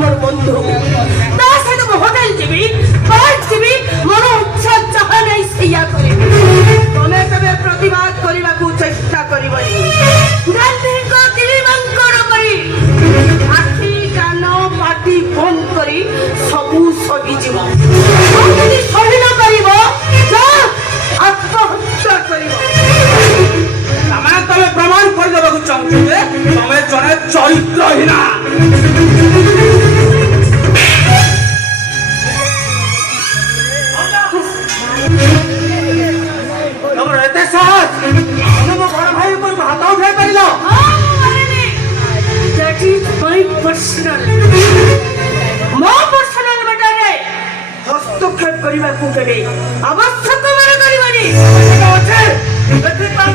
मोर बंधु ता सहित होटल जीवी पार्क जीवी मोर इच्छा जहा नहीं सैया करे तमे तबे प्रतिवाद करिबा को चेष्टा करिबनी गांधी को दिलीमंकर करी आखि कान पाटी बंद करी सबु सही जीव যদি সহি না করিব যা আত্মহত্যা করিব তামানে তবে প্রমাণ করে দেବାକୁ চাହୁଛୁ যে ତମେ ଜଣେ ଚରିତ୍ରହୀନା ତମର ଏତେ ସାହସ ତମେ ମୋ ବଡ଼ ଭାଇ ଉପରକୁ ହାତ ଉଠାଇ ପାରିଲ that is my personal ମୋ personal matter ହସ୍ତକ୍ଷେପ କରିବାକୁ କେବେ ଆବଶ୍ୟକ ମନେ କରିବନି ଅଛି ଏଥିପାଇଁ